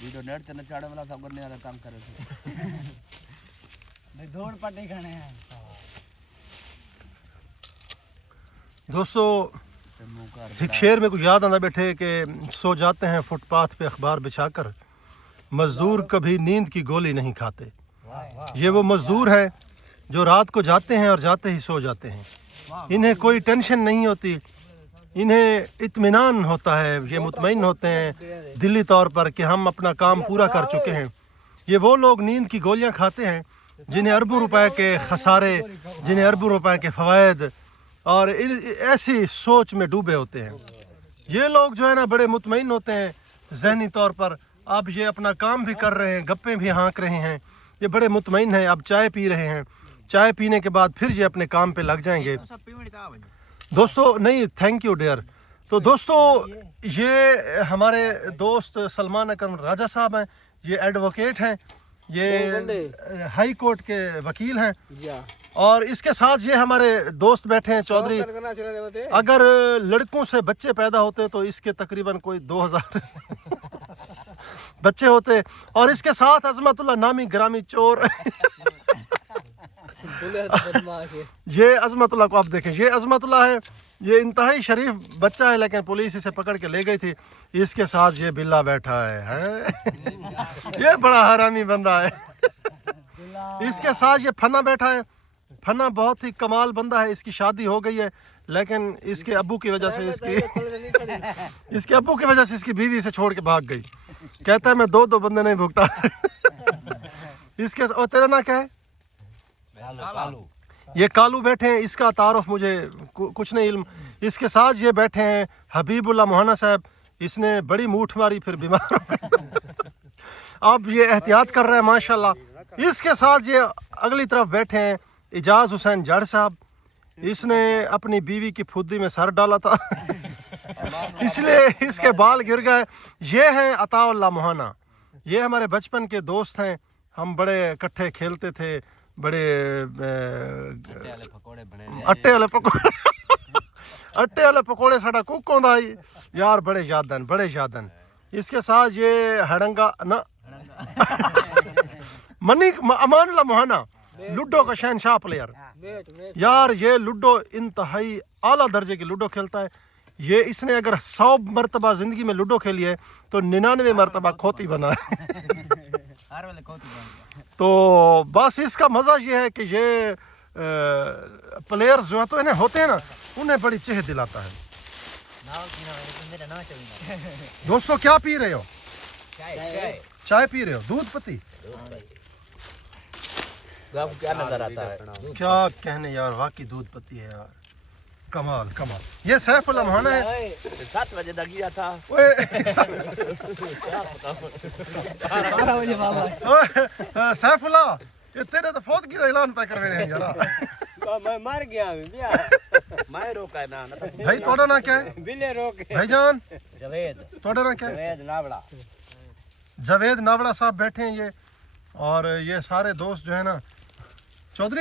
Video net ते नचाड़े वाला सब करने वाला काम करे थे भाई दौड़ पट्टी खाने हैं। दोस्तों एक शेर में कुछ याद आना बैठे कि सो जाते हैं फुटपाथ पे अखबार बिछाकर, मजदूर कभी नींद की गोली नहीं खाते। ये वो मजदूर है जो रात को जाते हैं और जाते ही सो जाते हैं। इन्हें कोई टेंशन नहीं होती, इन्हें इत्मीनान होता है, ये मुतमईन होते हैं दिली तौर पर कि हम अपना काम पूरा कर चुके हैं। ये वो लोग नींद की गोलियां खाते हैं जिन्हें अरबों रुपए के खसारे, जिन्हें अरबों रुपए के फ़वाइद और ऐसी सोच में डूबे होते हैं। ये लोग जो है ना बड़े मुतमईन होते हैं ज़हनी तौर पर। अब ये अपना काम भी कर रहे हैं, गप्पे भी हाँक रहे हैं, ये बड़े मुतमईन हैं। अब चाय पी रहे हैं, चाय पीने के बाद फिर ये अपने काम पे लग जाएंगे। दोस्तों नहीं, थैंक यू डियर। तो दोस्तों ये हमारे दोस्त सलमान अकरम राजा साहब हैं, ये एडवोकेट हैं, ये हाई कोर्ट के वकील हैं। और इसके साथ ये हमारे दोस्त बैठे हैं चौधरी। अगर लड़कों से बच्चे पैदा होते तो इसके तकरीबन कोई 2000 बच्चे होते। और इसके साथ अजमतुल्लाह नामी ग्रामी चोर ये अजमतुल्लाह को आप देखें, ये अजमतुल्लाह है, ये इंतहाई शरीफ बच्चा है लेकिन पुलिस इसे पकड़ के ले गई थी। इसके साथ ये बिल्ला बैठा है? ये बड़ा हरामी बंदा है। इसके साथ ये फना बैठा है। फना बहुत ही कमाल बंदा है, इसकी शादी हो गई है लेकिन इसके अब्बू की वजह से इसके अब्बू की वजह से इसकी बीवी से छोड़ के भाग गई। कहता है मैं दो बंदे नहीं भुगता इसके और तेरा ना क्या है? कालू। ये कालू बैठे हैं, इसका तारुफ मुझे कुछ नहीं इल्म। इसके साथ ये बैठे हैं हबीबुल्लाह मोहाना साहब, इसने बड़ी मूठ मारी फिर बीमार हो गए। अब ये एहतियात कर रहे हैं माशाल्लाह। इसके साथ ये अगली तरफ बैठे हैं इजाज हुसैन जड़ साहब, इसने अपनी बीवी की फुद्दी में सर डाला था इसलिए इसके बाल गिर गए। ये हैं अताउल्लाह मोहाना, ये हमारे बचपन के दोस्त हैं, हम बड़े इकट्ठे खेलते थे, बड़े अट्टे वाले पकौड़े अट्टे वाले पकौड़े साडा कुक होंदा यार, बड़े यादन बड़े यादन। इसके साथ ये हड़ंगा ना मनी अमानुल्लाह मोहाना, लूडो का शहनशाह प्लेयर यार। ये लूडो इंतहाई आला दर्जे की लूडो खेलता है। ये इसने अगर 100 मरतबा जिंदगी में लूडो खेली है तो 99 मरतबा खोती बना है तो बस इसका मज़ा ये है कि ये प्लेयर्स जो है तो इन्हें होते हैं ना, उन्हें बड़ी चेह दिलाता है। दोस्तों क्या पी रहे हो? चाय पी रहे हो? दूध पत्ती? क्या नजर आता है? क्या कहने यार, वाकई दूध पत्ती है यार, कमाल कमाल। ये सैफुल्लाह मोहाना है। 7 बजे तक गया था। सैफुल्लाह ये तेरे तो फौत की ऐलान पे करवे रहे यार। मैं मर गया मैं रोका ना भाई तोड़ा ना क्या है? बिले रोक भाईजान जवेद तोड़ा ना क्या है? जवेद नावड़ा जावेद नावड़ा साहब बैठे हैं ये, और ये सारे दोस्त जो है ना